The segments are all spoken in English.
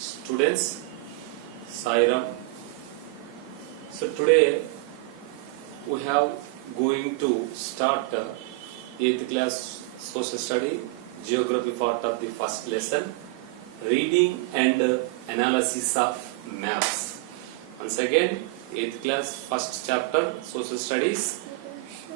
Students, Sairam. So today we have going to start 8th class social study geography part of the first lesson, reading and analysis of maps. Once again, 8th class first chapter social studies.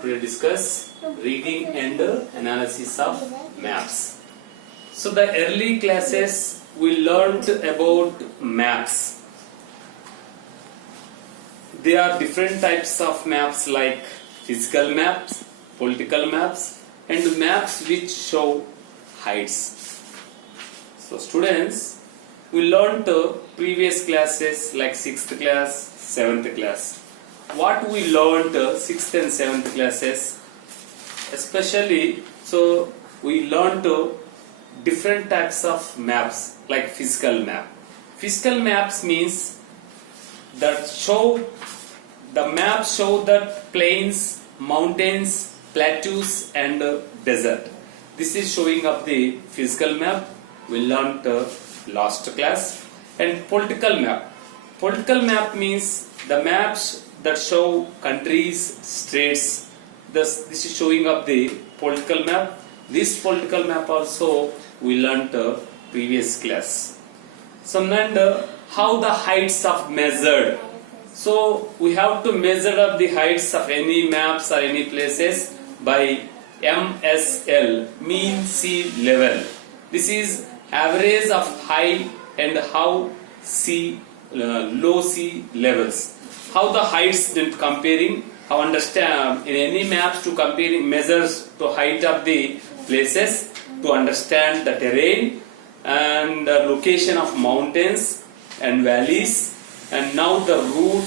Today discuss reading and analysis of maps. So the early classes we learned about maps. There are different types of maps like physical maps, political maps, and maps which show heights. So students, we learned previous classes like 6th class, 7th class. What we learned 6th and 7th classes, especially, so we learned different types of maps like physical map. Physical maps means that the maps show that plains, mountains, plateaus and desert. This is showing up the physical map we learned last class. And political map. Political map means the maps that show countries, states. This is showing up the political map. This political map also we learnt previous class. So then how the heights are measured. So we have to measure up the heights of any maps or any places by MSL, mean sea level. This is average of high and how low sea levels. How the heights then comparing, how understand in any maps to comparing measures to height of the places, to understand the terrain and the location of mountains and valleys, and now the route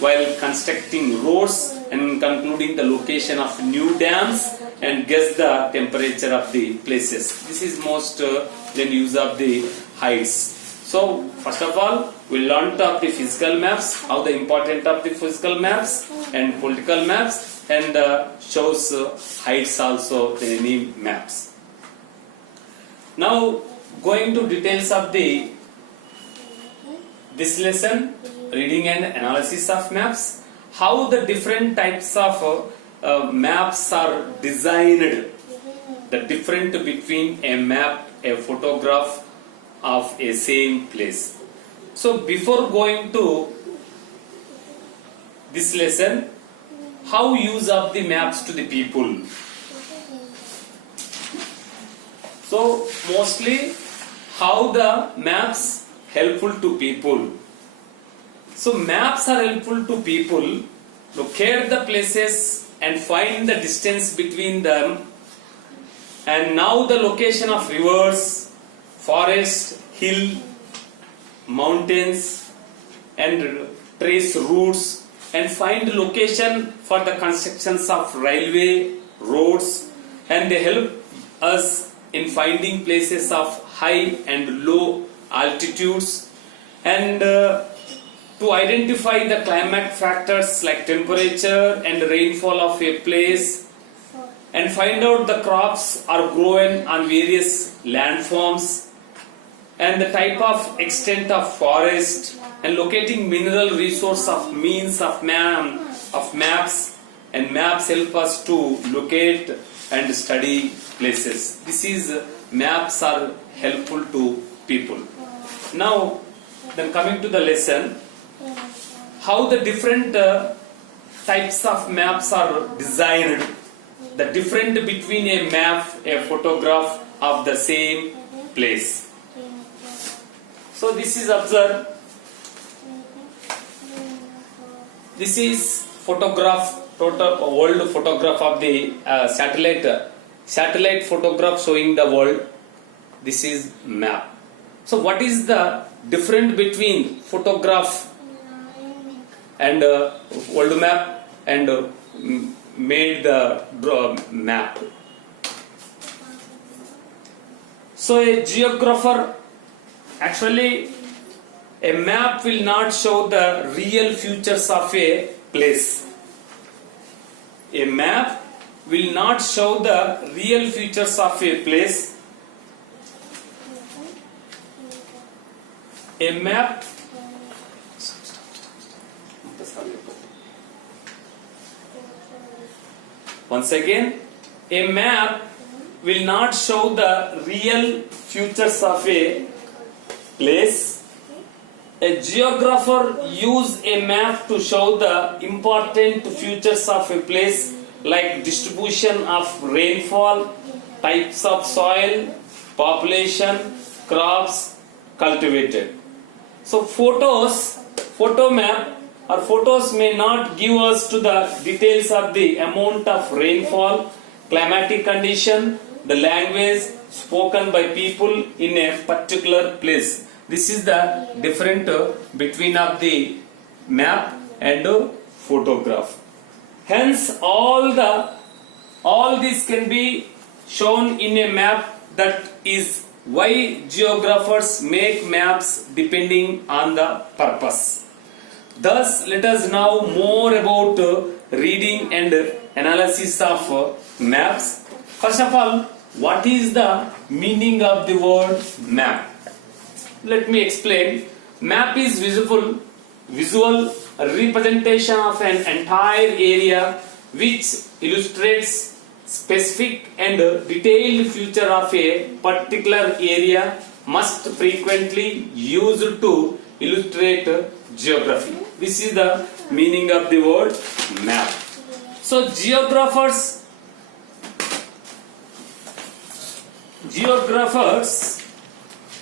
while constructing roads and concluding the location of new dams and guess the temperature of the places. This is most then use of the heights. So first of all, we learnt of the physical maps, how the important of the physical maps and political maps, and shows heights also in any maps. Now going to details of this lesson, reading and analysis of maps, how the different types of maps are designed, the difference between a map, a photograph of a same place. So before going to this lesson, how use of the maps to the people. So mostly how the maps helpful to people. So maps are helpful to people. Locate the places and find the distance between them, and now the location of rivers, forest, hill, mountains, and trace routes, and find location for the constructions of railway, roads, and they help us in finding places of high and low altitudes, and to identify the climate factors like temperature and rainfall of a place, and find out the crops are grown on various landforms, and the type of extent of forest, and locating mineral resource of means of maps, and maps help us to locate and study places. This is maps are helpful to people. Now then coming to the lesson, how the different types of maps are designed, the difference between a map, a photograph of the same place. So this is observed. This is photograph, total world photograph of the satellite photograph showing the world. This is map. So what is the difference between photograph and world map and made the map? So a geographer, actually a map will not show the real features of a place. A map will not show the real features of a place, A map. Once again, a map will not show the real features of a place. A geographer use a map to show the important features of a place like distribution of rainfall, types of soil, population, crops cultivated. So photo map or photos may not give us to the details of the amount of rainfall, climatic condition, the language spoken by people in a particular place. This is the difference between of the map and photograph. Hence all this can be shown in a map. That is why geographers make maps depending on the purpose. Thus, let us now more about reading and analysis of maps. First of all, what is the meaning of the word map? Let me explain. Map is visual representation of an entire area which illustrates specific and detailed feature of a particular area, must frequently used to illustrate geography. This is the meaning of the word map. So geographers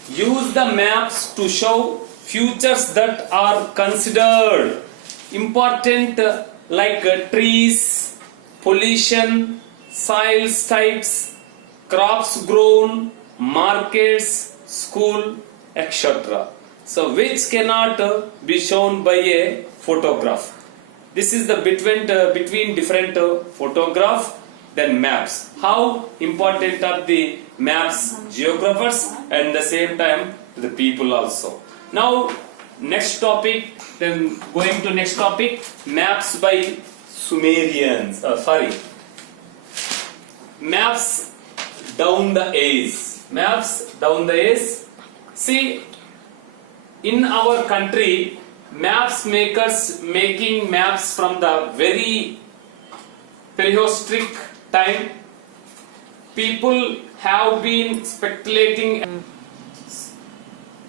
use the maps to show features that are considered important like trees, pollution, soil types, crops grown, markets, school, etc. So which cannot be shown by a photograph. This is the between different photograph than maps. How important are the maps? Geographers and the same time the people also. Now next topic. Then going to next topic. Maps by Sumerians. Maps down the age. Maps down the age. See, in our country, maps makers making maps from the very prehistoric time. People have been speculating.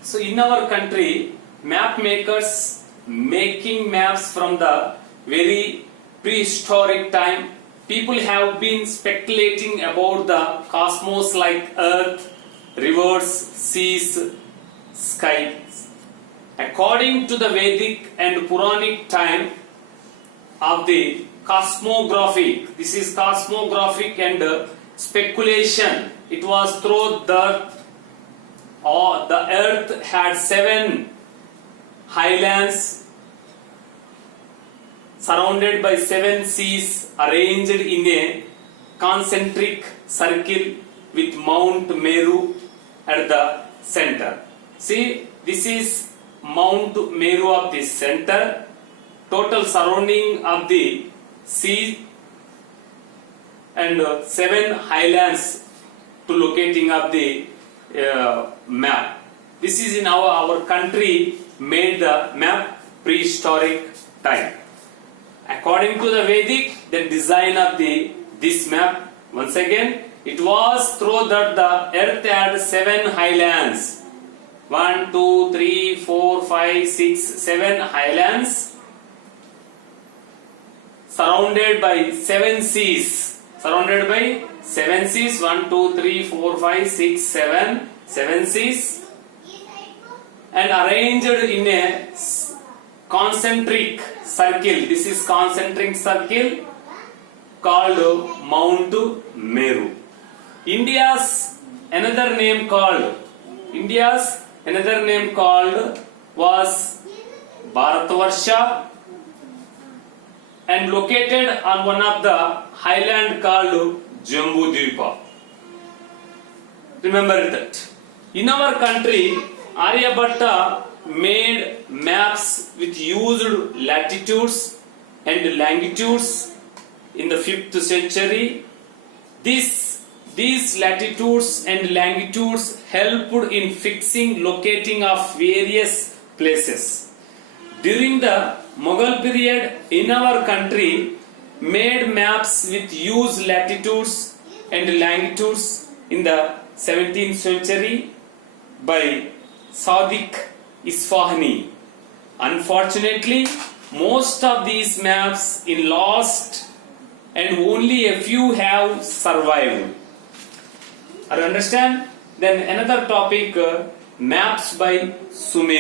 So in our country, map makers making maps from the very prehistoric time. People have been speculating about the cosmos like earth, rivers, seas, skies. According to the Vedic and Puranic time of the cosmographic, this is cosmographic and speculation. It was through the earth had 7 highlands surrounded by 7 seas arranged in a concentric circle with Mount Meru at the center. See, this is Mount Meru of the center, total surrounding of the sea and 7 highlands to locating of the map. This is in our country made the map prehistoric time. According to the Vedic, the design of this map, once again, it was through that the earth had 7 highlands. 1, 2, 3, 4, 5, 6, 7 highlands surrounded by 7 seas. Surrounded by 7 seas. 1, 2, 3, 4, 5, 6, 7. 7 seas. And arranged in a concentric circle. This is concentric circle called Mount Meru. India's another name called was Bharatvarsha and located on one of the highland called Jambudvipa. Remember that. In our country, Aryabhatta made maps with used latitudes and longitudes in the 5th century. This These latitudes and longitudes helped in fixing locating of various places. During the Mughal period in our country made maps with used latitudes and longitudes in the 17th century by Sadiq Isfahani. Unfortunately, most of these maps in lost and only a few have survived. Are you understand? Then another topic, maps by Sumerians.